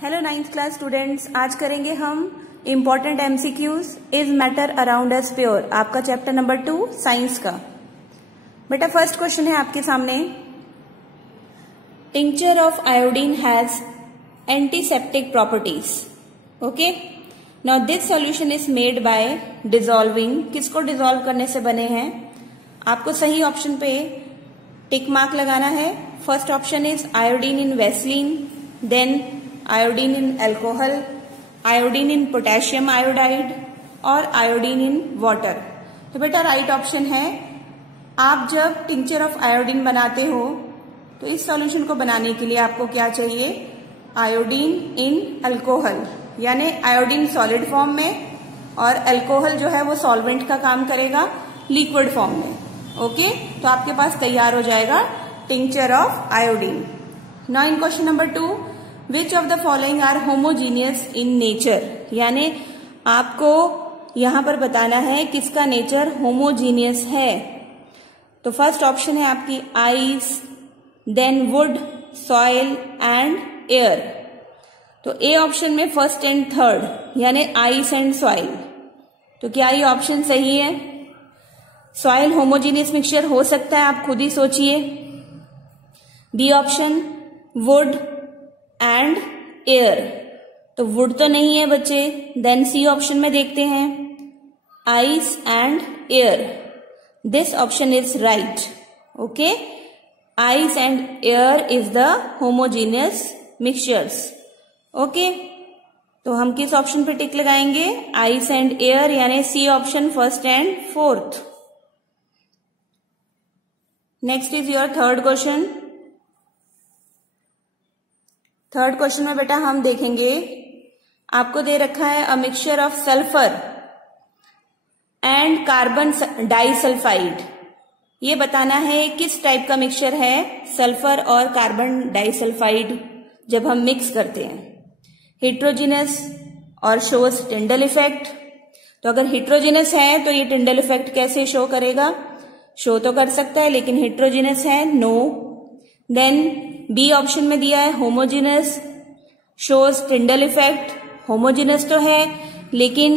Hello ninth class students, आज करेंगे हम important MCQs is matter around us pure, आपका चैप्टर नंबर 2 साइंस का। बेटा फर्स्ट क्वेश्चन है आपके सामने, tincture of iodine has antiseptic properties. Okay, now this solution is made by dissolving, किसको डिसॉल्व करने से बने हैं? आपको सही ऑप्शन पे टिक मार्क लगाना है। First option is iodine in Vaseline, then iodine in alcohol, iodine in potassium iodide और आयोडीन इन वाटर। तो बेटा राइट ऑप्शन है। आप जब टिंक्चर ऑफ आयोडीन बनाते हो तो इस सॉल्यूशन को बनाने के लिए आपको क्या चाहिए? आयोडीन इन अल्कोहल, यानी आयोडीन सॉलिड फॉर्म में और अल्कोहल जो है वो सॉल्वेंट का काम करेगा लिक्विड फॉर्म में। ओके, तो आपके पास तैयार हो जाएगा tincture of iodine. Now in question number 2, which of the following are homogeneous in nature, यानी आपको यहां पर बताना है किसका नेचर होमोजीनियस है। तो फर्स्ट ऑप्शन है आपकी ice, then wood, soil and air. तो ए ऑप्शन में फर्स्ट एंड थर्ड यानी आइस एंड सॉइल, तो क्या ये ऑप्शन सही है? सॉइल होमोजीनियस मिक्सचर हो सकता है, आप खुद ही सोचिए। B option wood and air, तो वुड तो नहीं है बच्चे। देन सी ऑप्शन में देखते हैं, ice and air. This option is right. Okay, ice and air is the homogeneous mixtures. Okay, तो हम किस ऑप्शन पे टिक लगाएंगे? आइस एंड एयर, यानी C option first and fourth. Next is your third question. Third question में बेटा हम देखेंगे, आपको दे रखा है a mixture of sulphur and carbon disulphide. ये बताना है किस टाइप का मिक्सचर है सल्फर और कार्बन डाइसल्फाइड जब हम मिक्स करते हैं। हिट्रोजिनस और शोज टिंडल इफेक्ट। तो अगर हिट्रोजिनस है तो ये टिंडल इफेक्ट कैसे शो करेगा? शो तो कर सकता है लेकिन हिट्रोजिनस है, नो। देन बी ऑप्शन में दिया है homogeneous, shows Tyndall effect. Homogeneous तो है लेकिन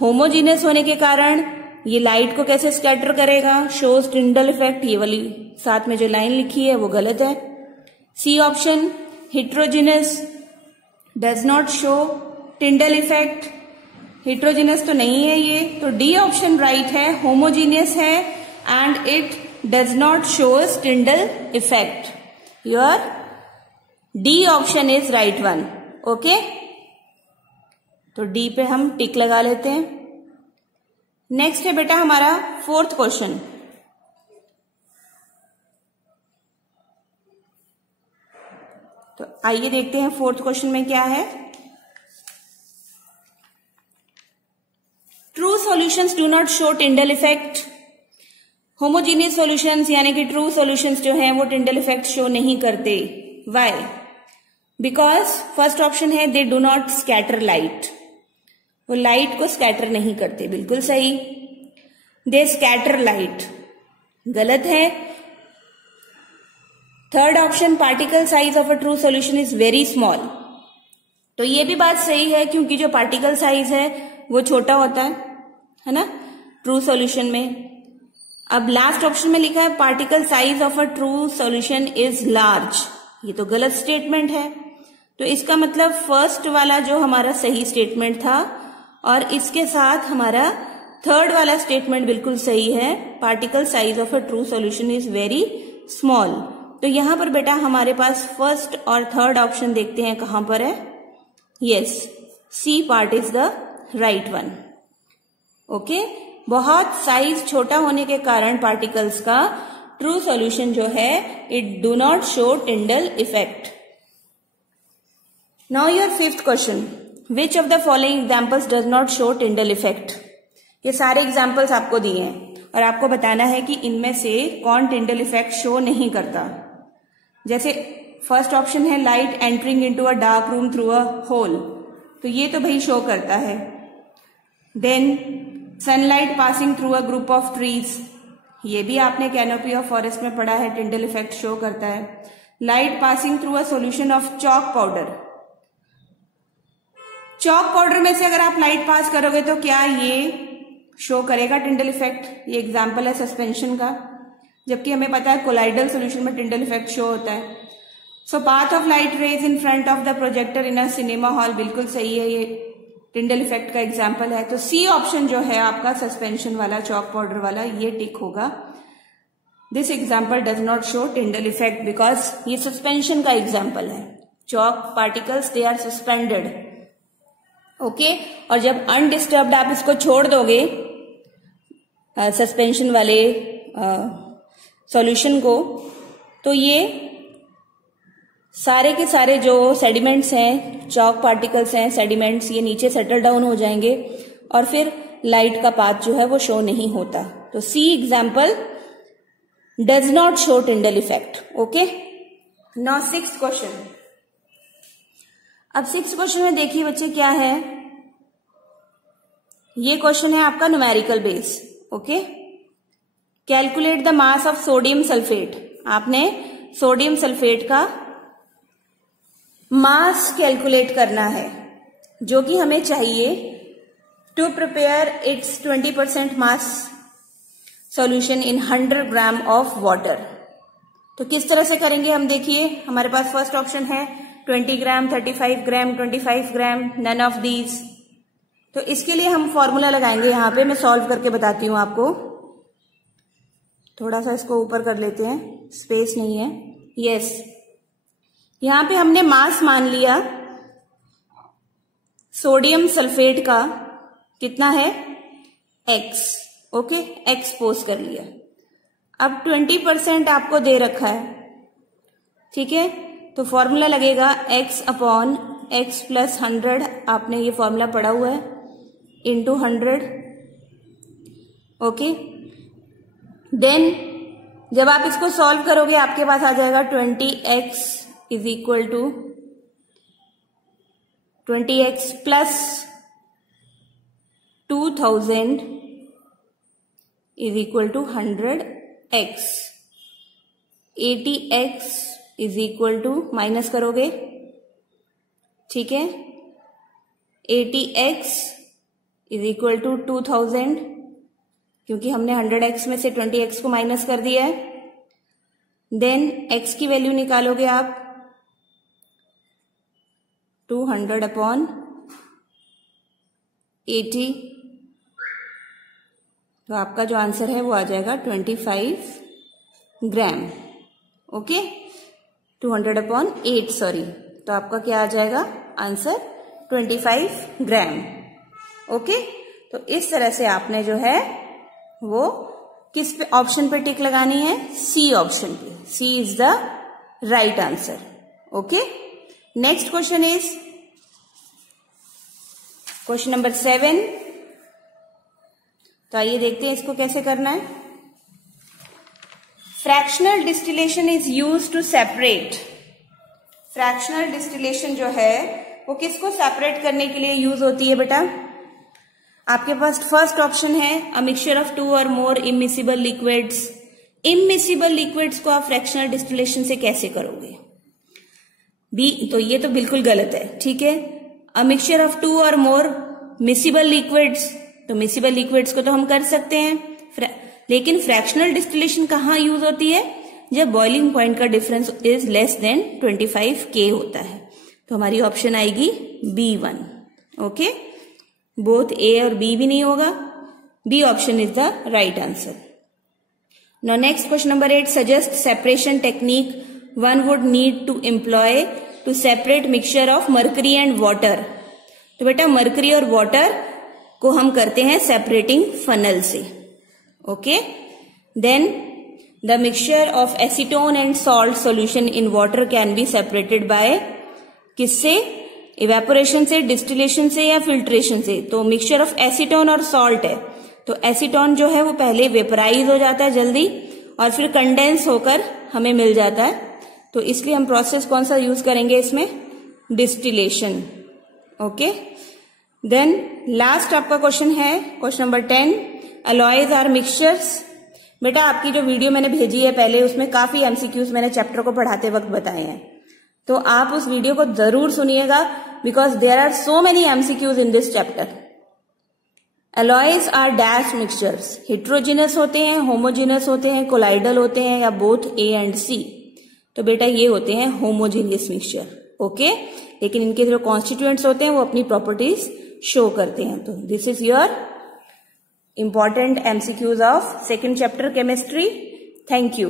होमोजीनस होने के कारण ये लाइट को कैसे स्कैटर करेगा? Shows Tyndall effect. ये वाली साथ में जो लाइन लिखी है वो गलत है। C option heterogeneous does not show Tyndall effect, heterogeneous तो नहीं है ये। तो डी ऑप्शन राइट है, होमोजीनियस है and it does not shows Tyndall effect. Your D option is right one. Okay, तो D पे हम टिक लगा लेते हैं। नेक्स्ट है बेटा हमारा फोर्थ क्वेश्चन। तो आइए देखते हैं फोर्थ क्वेश्चन में क्या है। True solutions do not show Tyndall effect. Homogeneous solutions यानी कि ट्रू सॉल्यूशंस जो हैं वो टिंडल इफेक्ट शो नहीं करते। व्हाई? बिकॉज फर्स्ट ऑप्शन है they do not scatter light, वो लाइट को स्कैटर नहीं करते, बिल्कुल सही। दे स्कैटर लाइट, गलत है। Third option particle size of a true solution is very small, तो ये भी बात सही है क्योंकि जो पार्टिकल साइज है वो छोटा होता है ना ट्रू सॉल्यूशन में। अब लास्ट ऑप्शन में लिखा है particle size of a true solution is large, ये तो गलत स्टेटमेंट है। तो इसका मतलब फर्स्ट वाला जो हमारा सही स्टेटमेंट था और इसके साथ हमारा थर्ड वाला स्टेटमेंट बिल्कुल सही है, particle size of a true solution is very small. तो यहां पर बेटा हमारे पास फर्स्ट और थर्ड ऑप्शन देखते हैं कहां पर है। Yes, C part is the right one. Okay, बहुत साइज छोटा होने के कारण पार्टिकल्स का ट्रू सॉल्यूशन जो है it do not show Tyndall effect. Now your fifth question, which of the following examples does not show Tyndall effect. ये सारे एग्जाम्पल्स आपको दिए हैं और आपको बताना है कि इनमें से कौन टिंडल इफेक्ट शो नहीं करता। जैसे फर्स्ट ऑप्शन है light entering into a dark room through a hole, तो ये तो भाई शो करता है। Then sunlight passing through a group of trees, ये भी आपने कैनोपी ऑफ फॉरेस्ट में पढ़ा है, टिंडल इफेक्ट शो करता है। Light passing through a solution of chalk powder, chalk powder में से अगर आप लाइट पास करोगे तो क्या ये शो करेगा टिंडल इफेक्ट? ये एग्जाम्पल है सस्पेंशन का, जबकि हमें पता है कोलाइडल सॉल्यूशन में टिंडल इफेक्ट शो होता है। So path of light rays in front of the projector in a cinema hall, बिल्कुल सही है, ये टिंडल इफेक्ट का एग्जाम्पल है। तो सी ऑप्शन जो है आपका सस्पेंशन वाला, चॉक पाउडर वाला, ये टिक होगा। This example does not show Tyndall effect because ये सस्पेंशन का एग्जाम्पल है। Chalk particles they are suspended, okay. और जब अनडिस्टर्ब्ड आप इसको छोड़ दोगे सस्पेंशन वाले सॉल्यूशन को, तो ये सारे के सारे जो सेडिमेंट्स हैं, चॉक पार्टिकल्स हैं, सेडिमेंट्स, ये नीचे सेटल डाउन हो जाएंगे और फिर लाइट का पाथ जो है वो शो नहीं होता। तो C example does not show Tyndall effect, okay. Now sixth question. अब सिक्स्थ क्वेश्चन में देखिए बच्चे क्या है, ये क्वेश्चन है आपका numerical base, okay. Calculate the mass of sodium sulphate. आपने सोडियम सल्फेट का मास कैलकुलेट करना है, जो कि हमें चाहिए to prepare its 20% mass solution in 100 gram of water. तो किस तरह से करेंगे हम देखिए, हमारे पास फर्स्ट ऑप्शन है 20 ग्राम, 35 ग्राम, 25 ग्राम, नन ऑफ दीज। तो इसके लिए हम फॉर्मूला लगाएंगे यहां पे, मैं सॉल्व करके बताती हूं आपको। थोड़ा सा इसको ऊपर कर लेते हैं, स्पेस नहीं है। यस, यहां पे हमने मास मान लिया सोडियम सल्फेट का, कितना है x, ओके, x पोज कर लिया। अब 20% आपको दे रखा है, ठीक है। तो फॉर्मूला लगेगा x अपॉन x प्लस 100, आपने ये फॉर्मूला पढ़ा हुआ है, इंटू 100, ओके। देन जब आप इसको सॉल्व करोगे आपके पास आ जाएगा 20x is equal to 20x plus 2000 is equal to 100x। 80x is equal to, minus करोगे, ठीक है, 80x इज इक्वल टू 2000, क्योंकि हमने 100x में से 20x को माइनस कर दिया है। देन x की वैल्यू निकालोगे आप 200 अपॉन 80, तो आपका जो आंसर है वो आ जाएगा 25 ग्राम, ओके। 200 अपॉन 8, सॉरी, तो आपका क्या आ जाएगा आंसर 25 ग्राम, ओके। तो इस तरह से आपने जो है वो किस पे ऑप्शन पे टिक लगानी है, सी ऑप्शन पे। C is the right answer, okay. Next question is question number 7। तो आइए देखते हैं इसको कैसे करना है। Fractional distillation is used to separate. Fractional distillation जो है वो किसको सेपरेट करने के लिए यूज होती है बेटा? आपके पास फर्स्ट ऑप्शन है अ मिक्सचर ऑफ 2 और मोर इमिसिबल लिक्विड्स। इमिसिबल लिक्विड्स को आप फ्रैक्शनल डिस्टिलेशन से कैसे करोगे? बी, तो ये तो बिल्कुल गलत है, ठीक है। अ मिक्सचर ऑफ 2 और मोर मिसिबल लिक्विड्स, तो मिसिबल लिक्विड्स को तो हम कर सकते हैं, लेकिन फ्रैक्शनल डिस्टिलेशन कहाँ यूज होती है? जब बॉइलिंग पॉइंट का difference is less than 25 K होता है। तो हमारी ऑप्शन आएगी B1, ओके। बोथ A और B भी नहीं होगा, B option is the right answer. Now next question number 8, suggest separation technique one would need to employ to separate mixture of mercury and water. तो बेटा mercury और water को हम करते हैं सेपरेटिंग फनल से, okay. Then the mixture of acetone and salt solution in water can be separated by, किससे? Evaporation से, डिस्टिलेशन से या फिल्ट्रेशन से। तो मिक्सचर ऑफ एसीटोन और सॉल्ट है, तो एसीटोन जो है वो पहले वेपराइज हो जाता है जल्दी और फिर कंडेंस होकर हमें मिल जाता है, तो इसलिए हम प्रोसेस कौन सा यूज करेंगे इसमें? Distillation, okay. देन लास्ट आपका क्वेश्चन है question number 10, alloys are mixtures. बेटा आपकी जो वीडियो मैंने भेजी है पहले, उसमें काफी एमसीक्यूज मैंने चैप्टर को पढ़ाते वक्त बताए हैं, तो आप उस वीडियो को जरूर सुनिएगा। Because there are so many MCQs in this chapter. Alloys are dash mixtures, heterogeneous होते हैं, होमोजीनस होते हैं, कोलाइडल होते हैं, या बोथ ए एंड सी। तो बेटा ये होते हैं होमोजीनियस मिक्सचर। ओके, लेकिन इनके जो कॉन्स्टिट्यूएंट्स होते हैं वो अपनी प्रॉपर्टीज शो करते हैं। तो this is your important MCQs of second chapter chemistry. Thank you.